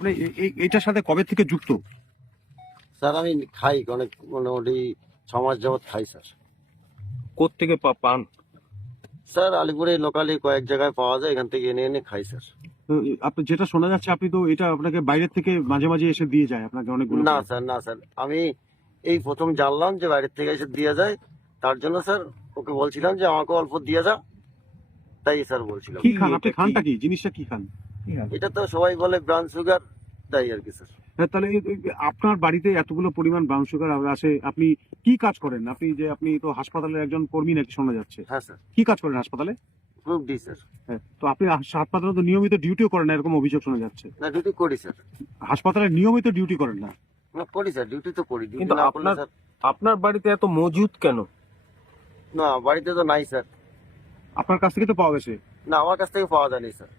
মানে এটার সাথে কবে থেকে যুক্ত? স্যার আমি খাই অনেক, মোটামুটি 6 মাস যাবত খাই স্যার। কোত্থেকে পান? স্যার আলিপুরে লোকালি কয়েক জায়গায় পাওয়া যায়, এখান থেকে এনে এনে খাই স্যার। আপনি যেটা শোনা যাচ্ছে আপনি তো এটা আপনাকে বাইরের থেকে মাঝে মাঝে এসে দিয়ে যায় আপনাকে অনেকগুলো না করে। স্যার, না স্যার, আমি এই প্রথম জানলাম যে বাইরের থেকে এসে দিয়ে যায়, তার জন্য স্যার ওকে বলছিলাম যে আমাকে অল্প দিয়ে যা, তাই স্যার বলছিলাম। কি খান আপনি? এটা কি? খানটা কি? জিনিসটা কি খান? এটা তো সবাই বলে ব্রাউন সুগার, তাই আর কি স্যার। তাহলে আপনার বাড়িতে এতগুলো পরিমাণ ব্রাউন সুগার আসে, আপনি কি কাজ করেন? আপনি তো হাসপাতালের একজন কর্মী নাকি শোনা যাচ্ছে। হ্যাঁ স্যার, কি কাজ করেন হাসপাতালে? Group D sir. হ্যাঁ, তো আপনি হাসপাতালে তো নিয়মিত ডিউটিও করেন না, এরকম অভিযোগ শোনা যাচ্ছে। না, ডিউটি করি স্যার। হাসপাতালে নিয়মিত ডিউটি করেন না? না, করি স্যার, ডিউটি তো করি। ডিউটি কিন্তু না করলে স্যার, আপনার বাড়িতে এত মজুদ কেন? না বাড়িতে তো নাই স্যার। আপনার কাছ থেকে তো পাওয়া গেছে। না, আমার কাছ থেকে পাওয়া যায়নি স্যার।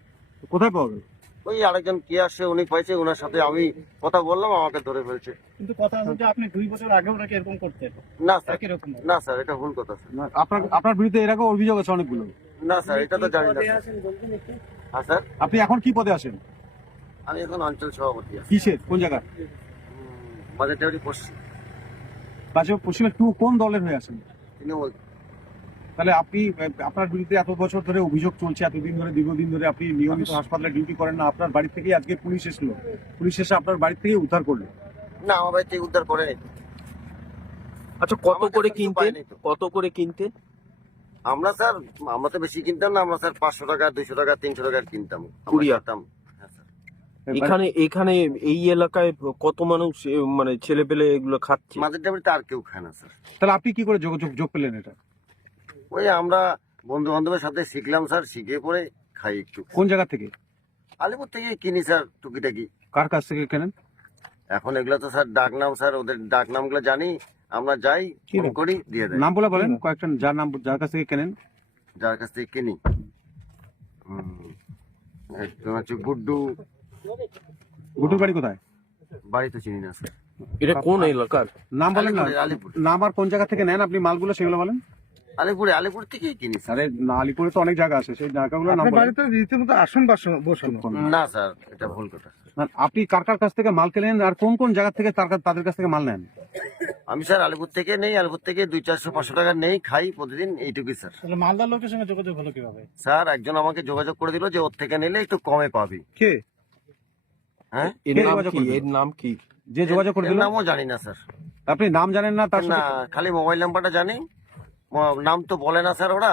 কোথায় পাওয়া গেছে? ওই আরেকজন কে আসছে, উনি পাইছে, ওনার সাথে আমি কথা বললাম, আমাকে ধরে ফেলছে। কিন্তু কথা হচ্ছে আপনি 2 বছর আগেও নাকি এরকম করতেন না স্যার, একই রকম। না স্যার, এটা ভুল কথা স্যার। না, আপনার বিরুদ্ধে এর আগেও অভিযোগ আছে অনেকগুলো। না স্যার, এটা তো জানি না স্যার। হ্যাঁ স্যার, আপনি এখন কি পদে আছেন? আমি এখন অঞ্চল সভাপতি আছি। কিসের? কোন জায়গা? বাজারটাউরি পশ্চিম পশ্চিমে কোন দলের হয়ে আছেন? তৃণমূল। তাহলে আপনি আপনার বিরুদ্ধে এত বছর ধরে অভিযোগ চলছে, এতদিন ধরে দীর্ঘদিন ধরে আপনি নিয়মিত হাসপাতালে ডিউটি করেন না, আপনার বাড়ি থেকেই আজকে পুলিশ এসলো, পুলিশ এসে আপনার বাড়ি থেকে উদ্ধার করলো। না, আমার বাড়িতে উদ্ধার করে নাই। আচ্ছা, কত আমার করে কাছে তো কিনতেন? পাইনি তো। কত করে কিনতেন? আমরা স্যার, আমরা তো বেশি কিনতাম না, আমরা স্যার 500 টাকা, 200 টাকা, 300 টাকা কিনতাম। আমরা কুড়িয়া। খেতাম। হ্যাঁ স্যার। এখানে এই এলাকায় কত মানুষ মানে ছেলে পেলে এগুলো খাচ্ছে? বাজারটাউরিতে আর কেউ খায় না স্যার। তাহলে আপনি কি করে যোগ পেলেন এটা? ওই আমরা বন্ধু বান্ধবের সাথে শিখলাম স্যার, শিখে পরে খাই একটু। কোন জায়গা থেকে? আলিপুর থেকে কিনি স্যার, টুকিটাকি। কার কাছ থেকে কেনেন? এখন এগুলো তো স্যার ডাক নাম স্যার, ওদের ডাক নামগুলো জানি, আমরা যাই, কি ফোন নাম? করি, দিয়ে দেয়। নাম বলে বলেন কয়েকটা, যার কাছ থেকে কেনেন। যার কাছ থেকে কিনি একজন হচ্ছে গুড্ডু। গুটুর বাড়ি কোথায়? বাড়ি তো চিনি না স্যার। এটা কোন এলাকার? নাম বলেন না। আলিপুর। নাম আর কোন জায়গা থেকে নেন আপনি মালগুলো সেগুলো বলেন। আলিপুর থেকেই কিনি স্যার। আরে না, আলিপুরে তো অনেক জায়গা আছে, সেই জায়গাগুলো নাম আপনার বলেন। বাড়িতে রীতিমতো আসন বসানো। না স্যার, এটা ভুল কথা। না, আপনি কার কাছ থেকে মাল কেনেন আর কোন কোন জায়গা থেকে তাদের কাছ থেকে মাল নেন? আমি স্যার আলিপুর থেকে নেই, আলিপুর থেকে 200-400-500 টাকা নেই, খাই প্রতিদিন, এইটুকুই স্যার। তাহলে মালদার লোকের সঙ্গে যোগাযোগ হলো কিভাবে? স্যার একজন আমাকে যোগাযোগ করে দিল যে ওর থেকে নিলে একটু কমে পাবি। কে? হ্যাঁ, এর কে নাম যোগাযোগ কি? করবে? এর নাম কি? যে যোগাযোগ করে এর দিল? নামও জানি না স্যার। আপনি নাম জানেন না তার না, সাথে? খালি মোবাইল নাম্বারটা জানি। নাম তো বলে না স্যার ওরা।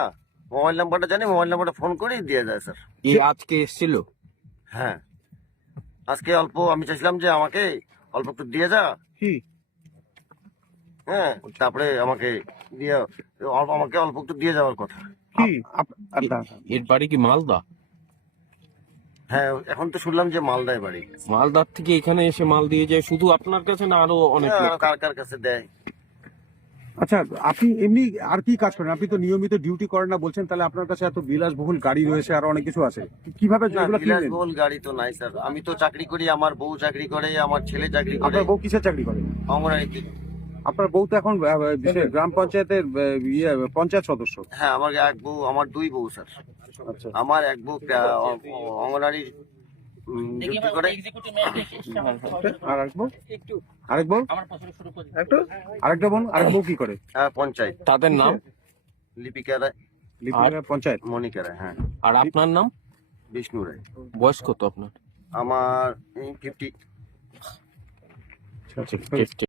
মোবাইল নাম্বারটা জানি, মোবাইল নাম্বারটা ফোন করে দিয়ে যায় স্যার। এই আজকে এসেছিল? হ্যাঁ, আজকে অল্প আমি চাইছিলাম যে আমাকে অল্প একটু দিয়ে যা। কি? হ্যাঁ, তারপরে আমাকে অল্প একটু দিয়ে যাওয়ার কথা। কি? আচ্ছা, এর বাড়ি কি মালদা? হ্যাঁ, এখন তো শুনলাম যে মালদায় বাড়ি। মালদার থেকে এখানে এসে মাল দিয়ে যায় শুধু আপনার কাছে না আরো অনেক হ্যাঁ, লোক? কার কার কাছে দেয়। আচ্ছা, আপনি এমনি আর কি কাজ করেন? আপনি তো নিয়মিত ডিউটি করেন না বলছেন, তাহলে আপনার কাছে এত বিলাসবহুল গাড়ি রয়েছে আর অনেক কিছু আছে, কিভাবে না, এগুলো কিনলেন? বিলাসবহুল গাড়ি তো নাই স্যার। আমি তো চাকরি করি, আমার বউ চাকরি করে, আমার ছেলে চাকরি করে, আপনার বউ কিসের চাকরি করে? অঙ্গনারীতে। আপনার বউ তো এখন গ্রাম পঞ্চায়েতের পঞ্চায়েত সদস্য। হ্যাঁ, আমার এক বউ, আমার 2 বউ স্যার। আচ্ছা, আমার এক বউ অঙ্গনারী ডিউটি করে। আরেক বউ আরেকটা বোন, আরেক বউ কি করে? পঞ্চায়েত। তাদের নাম? লিপিকা রায়, লিপিকা পঞ্চায়েত। মনিকা রায়। হ্যাঁ, আর আপনার নাম? বিষ্ণু রায়। বয়স কত আপনার? আমার 50। আচ্ছা,